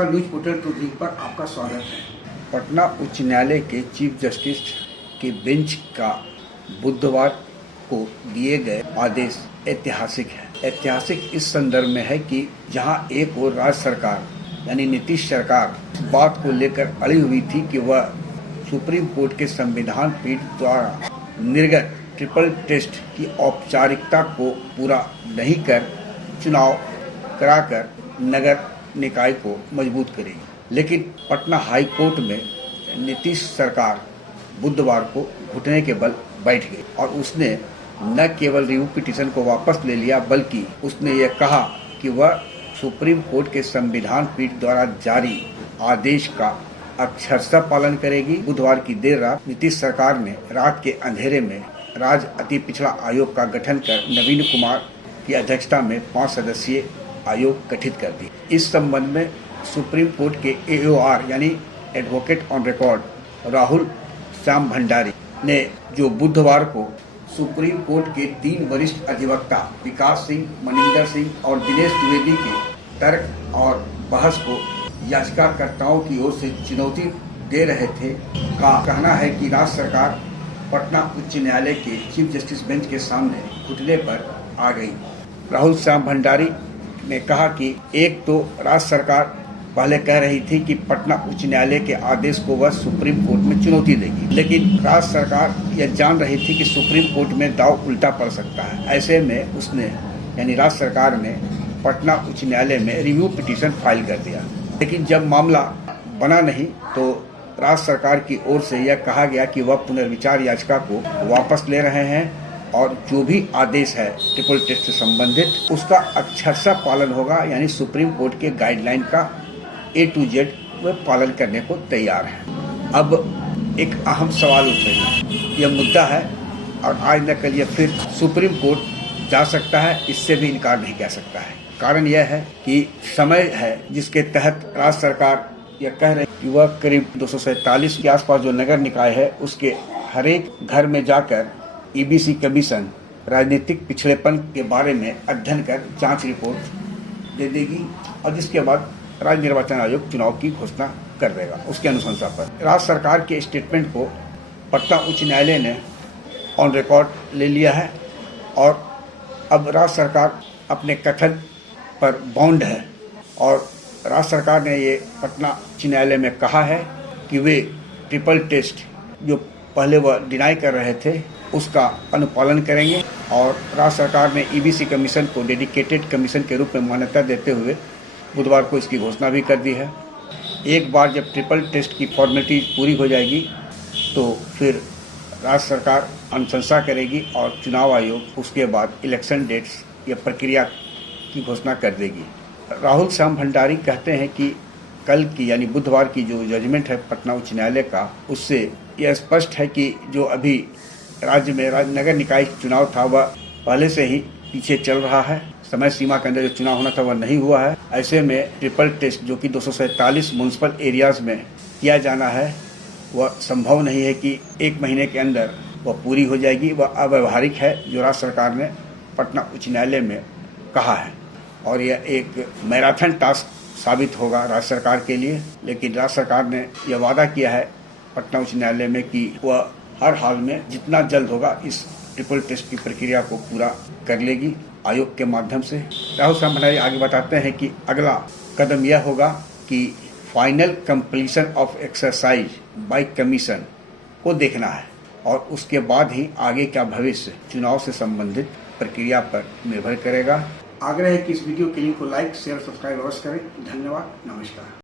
नमस्कार, news portal today पर आपका स्वागत है। पटना उच्च न्यायालय के चीफ जस्टिस के बेंच का बुधवार को दिए गए आदेश ऐतिहासिक है। ऐतिहासिक इस संदर्भ में है कि जहां एक और राज्य सरकार यानी नीतीश सरकार इस बात को लेकर अड़ी हुई थी कि वह सुप्रीम कोर्ट के संविधान पीठ द्वारा निर्गत ट्रिपल टेस्ट की औपचारिकता को पूरा नहीं कर चुनाव कराकर नगर निकाय को मजबूत करेगी। लेकिन पटना हाई कोर्ट में नीतीश सरकार बुधवार को घुटने के बल बैठ गई और उसने न केवल रिव्यू पिटीशन को वापस ले लिया बल्कि उसने ये कहा कि वह सुप्रीम कोर्ट के संविधान पीठ द्वारा जारी आदेश का अक्षरशः पालन करेगी। बुधवार की देर रात नीतीश सरकार ने रात के अंधेरे में राज्य अति पिछड़ा आयोग का गठन कर नवीन कुमार की अध्यक्षता में 5 सदस्यीय आयोग गठित कर दी। इस संबंध में सुप्रीम कोर्ट के AOR यानी advocate on record Rahul Shyam Bhandari ने जो बुधवार को सुप्रीम कोर्ट के 3 वरिष्ठ अधिवक्ता विकास सिंह, मनिंदर सिंह और दिनेश द्विवेदी के तर्क और बहस को याचिकाकर्ताओं की ओर से चुनौती दे रहे थे का कहना है कि राज्य सरकार पटना उच्च न्यायालय के चीफ जस्टिस बेंच के सामने घुटने पर आ गई। राहुल श्याम भंडारी ने कहा कि एक तो राज्य सरकार पहले कह रही थी कि पटना उच्च न्यायालय के आदेश को वह सुप्रीम कोर्ट में चुनौती देगी, लेकिन राज्य सरकार यह जान रही थी कि सुप्रीम कोर्ट में दांव उल्टा पड़ सकता है। ऐसे में उसने यानी राज्य सरकार ने पटना उच्च न्यायालय में रिव्यू पिटीशन फाइल कर दिया। लेकिन जब मामला बना नहीं तो राज्य सरकार की ओर से यह कहा गया कि वह पुनर्विचार याचिका को वापस ले रहे हैं और जो भी आदेश है ट्रिपल टेस्ट से संबंधित उसका अक्षरशः पालन होगा, यानी सुप्रीम कोर्ट के गाइडलाइन का A to Z वे पालन करने को तैयार है। अब एक अहम सवाल उठ रही है, यह मुद्दा है और आज न कल यह फिर सुप्रीम कोर्ट जा सकता है, इससे भी इनकार नहीं कह सकता है। कारण यह है कि समय है जिसके तहत राज्य सरकार यह कह रही कि वह करीब 247 के आसपास जो नगर निकाय है उसके हर एक घर में जाकर EBC कमीशन राजनीतिक पिछड़ेपन के बारे में अध्ययन कर जांच रिपोर्ट दे देगी और जिसके बाद राज्य निर्वाचन आयोग चुनाव की घोषणा कर देगा। उसके अनुशंसा पर राज्य सरकार के स्टेटमेंट को पटना उच्च न्यायालय ने ऑन रिकॉर्ड ले लिया है और अब राज्य सरकार अपने कथन पर बाउंड है और राज्य सरकार ने ये पटना उच्च न्यायालय में कहा है कि वे ट्रिपल टेस्ट जो पहले वह डिनाई कर रहे थे उसका अनुपालन करेंगे और राज्य सरकार ने EBC कमीशन को डेडिकेटेड कमीशन के रूप में मान्यता देते हुए बुधवार को इसकी घोषणा भी कर दी है। एक बार जब ट्रिपल टेस्ट की फॉर्मेलिटी पूरी हो जाएगी तो फिर राज्य सरकार अनुशंसा करेगी और चुनाव आयोग उसके बाद इलेक्शन डेट्स या प्रक्रिया की घोषणा कर देगी। राहुल श्याम भंडारी कहते हैं कि कल की यानी बुधवार की जो जजमेंट है पटना उच्च न्यायालय का, उससे यह स्पष्ट है कि जो अभी राज्य में नगर निकाय चुनाव था वह पहले से ही पीछे चल रहा है। समय सीमा के अंदर जो चुनाव होना था वह नहीं हुआ है। ऐसे में ट्रिपल टेस्ट जो कि 247 म्यूनसिपल एरियाज में किया जाना है वह संभव नहीं है कि 1 महीने के अंदर वह पूरी हो जाएगी। वह अव्यवहारिक है जो राज्य सरकार ने पटना उच्च न्यायालय में कहा है और यह एक मैराथन टास्क साबित होगा राज्य सरकार के लिए। लेकिन राज्य सरकार ने यह वादा किया है पटना उच्च न्यायालय में कि वह हर हाल में जितना जल्द होगा इस ट्रिपल टेस्ट की प्रक्रिया को पूरा कर लेगी आयोग के माध्यम से। राहुल श्याम भंडारी आगे बताते हैं कि अगला कदम यह होगा कि final completion of exercise by commission को देखना है और उसके बाद ही आगे का भविष्य चुनाव से संबंधित प्रक्रिया पर निर्भर करेगा। आग्रह है कि इस वीडियो के लिंक को लाइक, शेयर, सब्सक्राइब अवश्य करें। धन्यवाद, नमस्कार।